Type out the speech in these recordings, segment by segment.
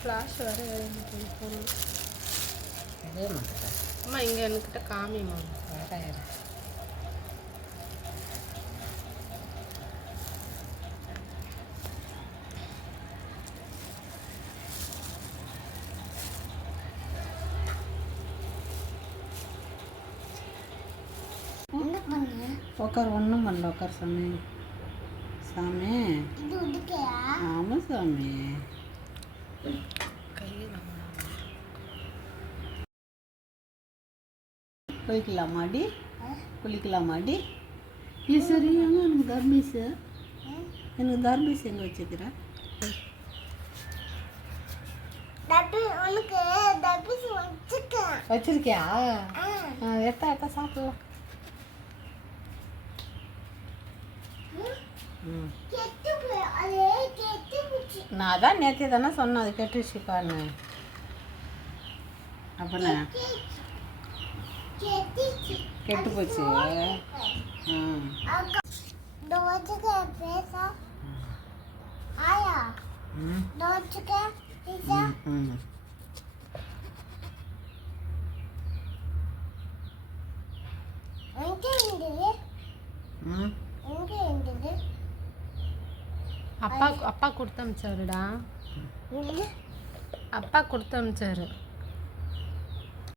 flash வேறு phone இதே மாட்டேன் அம்மா இங்கே என்கிட்ட காமிம்மா வேற உட்கார் ஒன்றும் பண்ணல உட்கார் சாமி சாமி ஆமாம் சாமி குளிக்கலாமாடி குளிக்கலாமாடி சரி எங்கே எனக்கு தர்பீஸு எனக்கு தர்பீஸ் எங்கே வச்சுக்கிறேன் வச்சிருக்கியா எட்டா எட்டா சாப்பிடலாம் நான் அதான் நேற்று தானே சொன்னேன் அது கெட்டுச்சுப்பான்னு அப்பண்ணே கெட்டு போச்சு அப்பா கொடுத்து அமிச்சாருடா அப்பா கொடுத்து அமிச்சாரு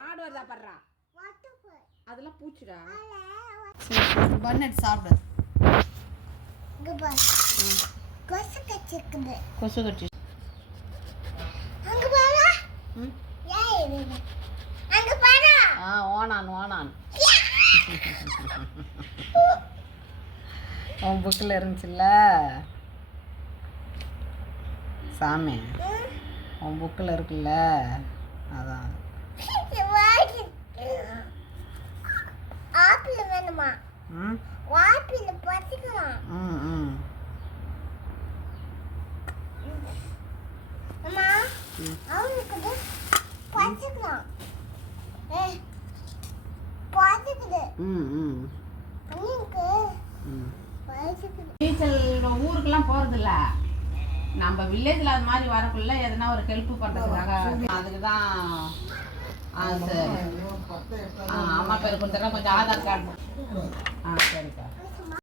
ஆடு வருதா படுறா அதெல்லாம் பூச்சிடா பண்ணட்டு சாப்பிடு கொசு கட்சி ஓனான் ஓனான் உன் புக்கில் இருந்துச்சுல்ல சாமி உன் புக்கில் இருக்குல்ல அதான் ஆப்பிள் வேணுமா ஆப்பிள் பறிக்கலாம் அம்மா அவனுக்கு பறிக்கலாம் பறிக்குது அண்ணிக்கு பறிக்குது நீச்சல் ஊருக்கெல்லாம் போகிறதில்ல நம்ம வில்லேஜில் அது மாதிரி வரக்குள்ள எதனா ஒரு ஹெல்ப் பண்ணுறதுக்காக அதுக்கு தான் சரி அம்மா பேர் கொடுத்தா கொஞ்சம் ஆதார் கார்டு சரிக்கா